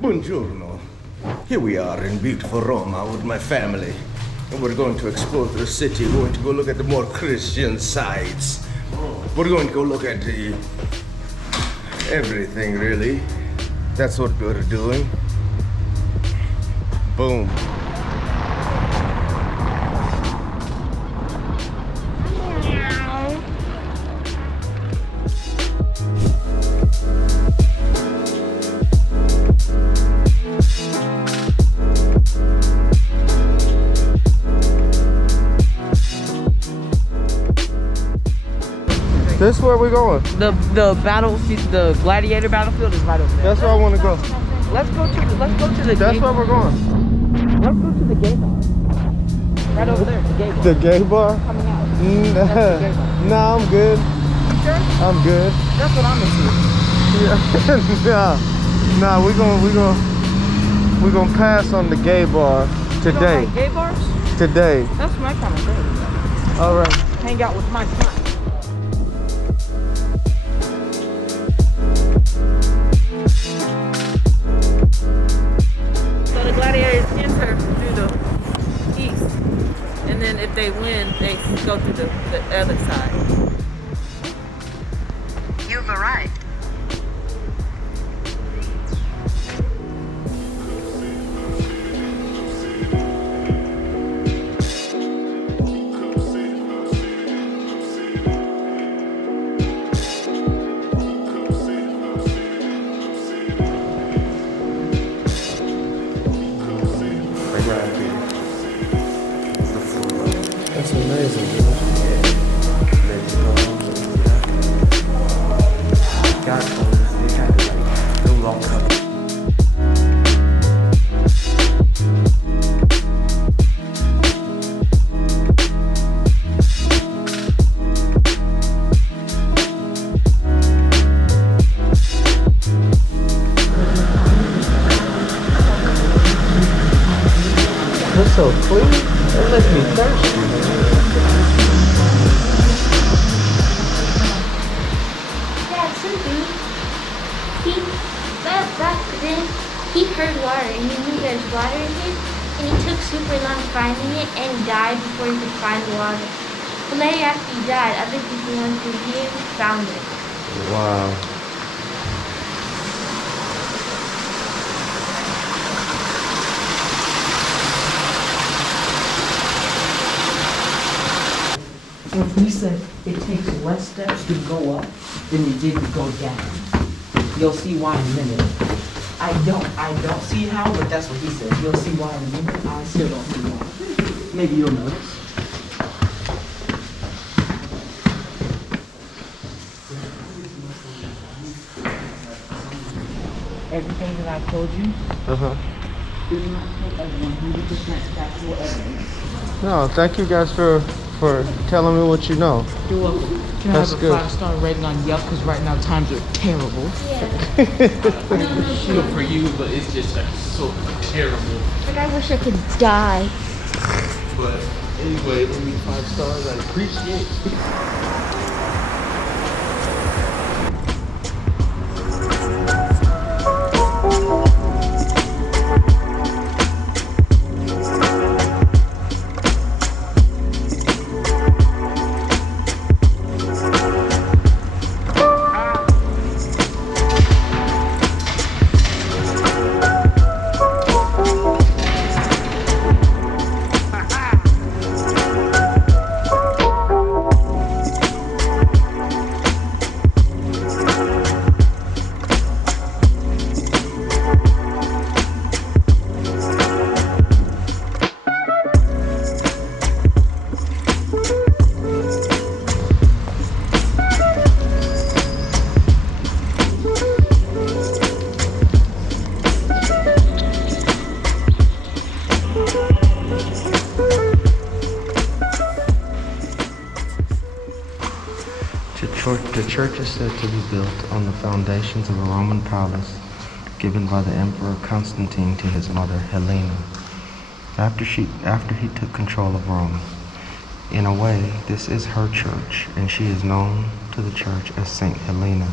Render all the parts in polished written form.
Buongiorno. Here we are in beautiful Roma with my family. And we're going to explore the city. We're going to go look at the more Christian sites. We're going to go look at the... everything, really. That's what we're doing. Boom. This is where we're going. The battlefield, the gladiator battlefield is right over there. That's where I want to go. Let's go to the That's gay where we're going. Let's go to the gay bar. Right over there, the gay bar. The gay bar? Coming out. Nah, That's the gay bar. nah, I'm good. You sure? I'm good. That's what I'm into. Yeah. Nah, we're gonna pass on the gay bar You don't today. like gay bars? Today. That's my kind of thing. All right. Hang out with my son. So the gladiators enter through the east, and then if they win, they go through the other side. You've arrived. That's amazing, dude. God told us they had to like no long cover. That's so clean. That makes me thirsty. Yeah, some dude, back then, he heard water and he knew there's water in here, and he took super long finding it and died before he could find the water. But later after he died, other people went through here and found it. Wow. If we said it takes less steps to go up than it did to go down, you'll see why in a minute. I don't see how, but that's what he said. You'll see why in a minute. I still don't see why. Maybe you'll notice. Everything that I told you, do not take as 100% factual evidence. No, thank you guys for telling me what you know. You're welcome. Can That's I have good. a 5-star rating on Yelp? Because right now times are terrible. Feel for you, but it's just like so terrible. Like, I wish I could die. But anyway, let me 5 stars. I appreciate it. The church is said to be built on the foundations of a Roman palace given by the Emperor Constantine to his mother Helena after he took control of Rome. In a way, this is her church, and she is known to the church as Saint Helena.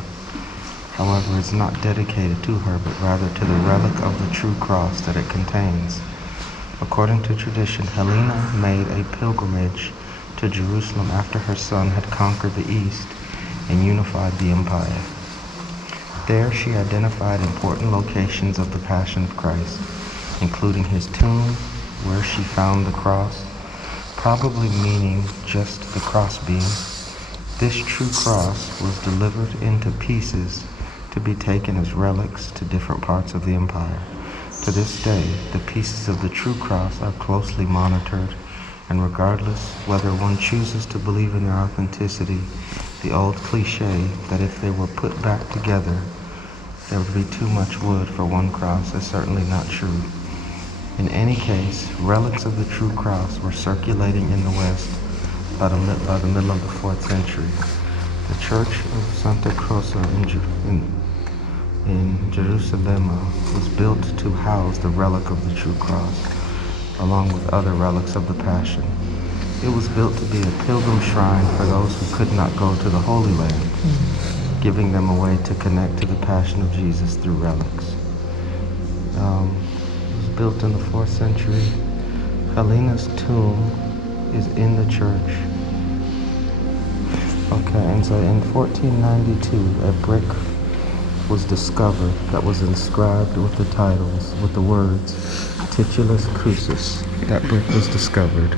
However, it's not dedicated to her, but rather to the relic of the true cross that it contains. According to tradition, Helena made a pilgrimage to Jerusalem after her son had conquered the East and unified the empire. There she identified important locations of the Passion of Christ, including his tomb, where she found the cross, probably meaning just the crossbeam. This true cross was delivered into pieces to be taken as relics to different parts of the empire. To this day, the pieces of the true cross are closely monitored, and regardless whether one chooses to believe in their authenticity, the old cliche that if they were put back together, there would be too much wood for one cross is certainly not true. In any case, relics of the true cross were circulating in the West by the middle of the 4th century. The church of Santa Croce in Jerusalem was built to house the relic of the true cross, along with other relics of the Passion. It was built to be a pilgrim shrine for those who could not go to the Holy Land, giving them a way to connect to the Passion of Jesus through relics. It was built in the 4th century. Helena's tomb is in the church. Okay, and so in 1492, a brick was discovered that was inscribed with the titles, with the words, Titulus Crucis. That brick was discovered.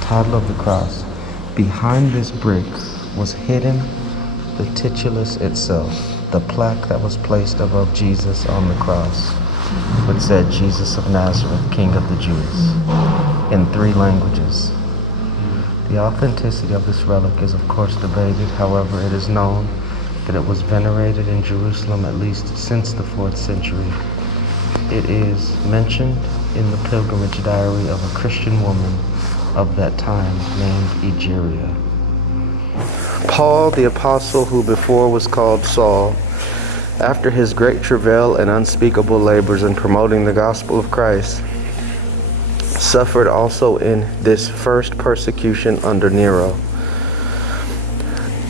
Title of the cross. Behind this brick was hidden the titulus itself, the plaque that was placed above Jesus on the cross, which said Jesus of Nazareth, King of the Jews, in 3 languages. The authenticity of this relic is of course debated. However, it is known that it was venerated in Jerusalem at least since the 4th century. It is mentioned in the pilgrimage diary of a Christian woman of that time named Egeria. Paul, the apostle who before was called Saul, after his great travail and unspeakable labors in promoting the gospel of Christ, suffered also in this first persecution under Nero.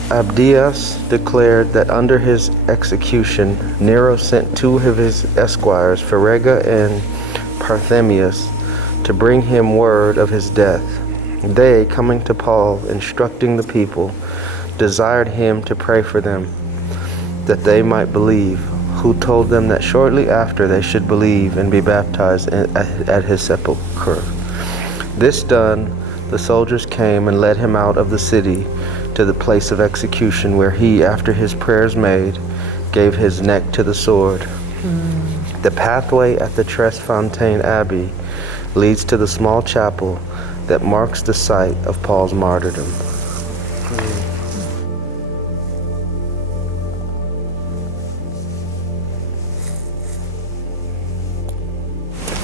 Abdias declared that under his execution, Nero sent 2 of his esquires, Ferrega and Parthemius, to bring him word of his death. They, coming to Paul, instructing the people, desired him to pray for them, that they might believe, who told them that shortly after they should believe and be baptized at his sepulchre. This done, the soldiers came and led him out of the city to the place of execution, where he, after his prayers made, gave his neck to the sword. The pathway at the Tresfontaine Abbey leads to the small chapel that marks the site of Paul's martyrdom.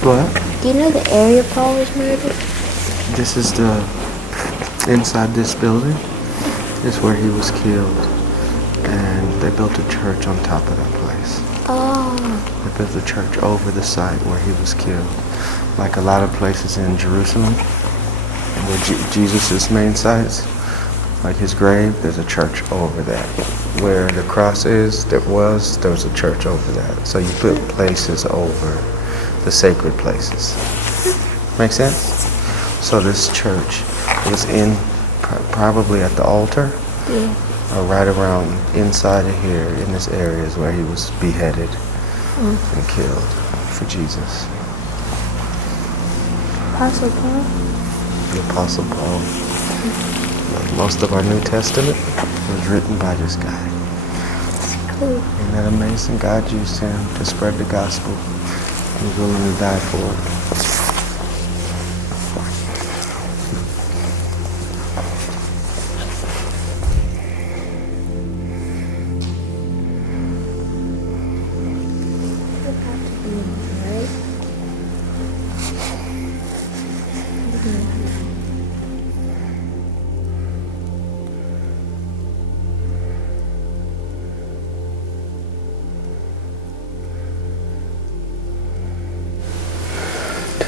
What? Do you know the area Paul was murdered? This is inside this building is where he was killed, and they built a church on top of that place. Oh. They built a church over the site where he was killed. Like a lot of places in Jerusalem, where Jesus' main sites, like his grave, there's a church over that. Where the cross is, there was a church over that. So you put places over the sacred places. Make sense? So this church was in probably at the altar, or right around inside of here in this area is where he was beheaded and killed for Jesus. Apostle Paul? The Apostle Paul. Like most of our New Testament was written by this guy. Cool. Isn't that amazing? God used him to spread the gospel. He was willing to die for it.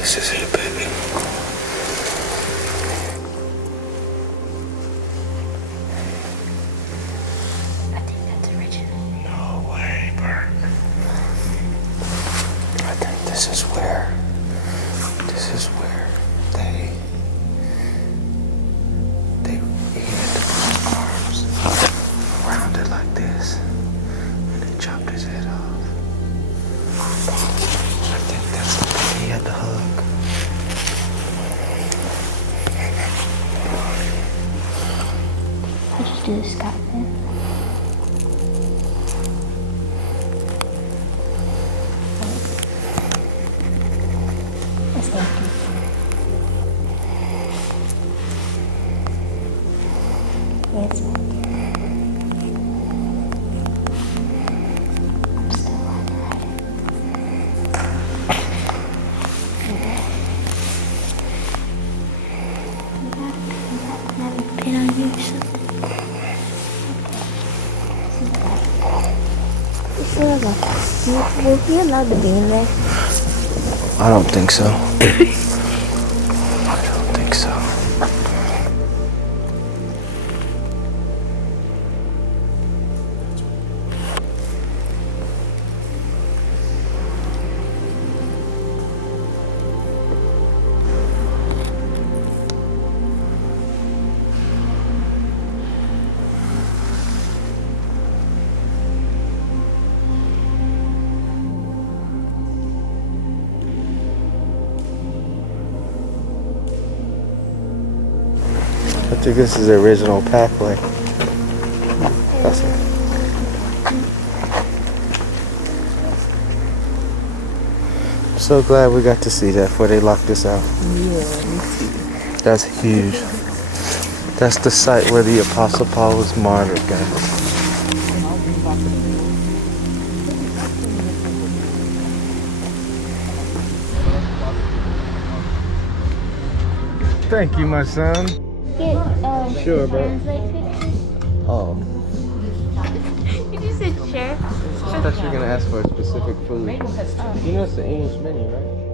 This is it, baby. I think that's a This is where they hid arms around it like this, and they chopped his head off. I think that's the thing he had to hug. How'd you do this, Scotland? That's lucky. Yeah, it's lucky. I'm still on right. Have a pin on you or something. Will he allowed to be in there? I don't think so. I don't think so. I think this is the original pathway. That's it. I'm so glad we got to see that before they locked us out. Yeah, me too. That's huge. That's the site where the Apostle Paul was martyred, guys. Thank you, my son. Sure, bro. Oh, You just said sure. I thought you were gonna ask for a specific food. You know it's the English menu, right?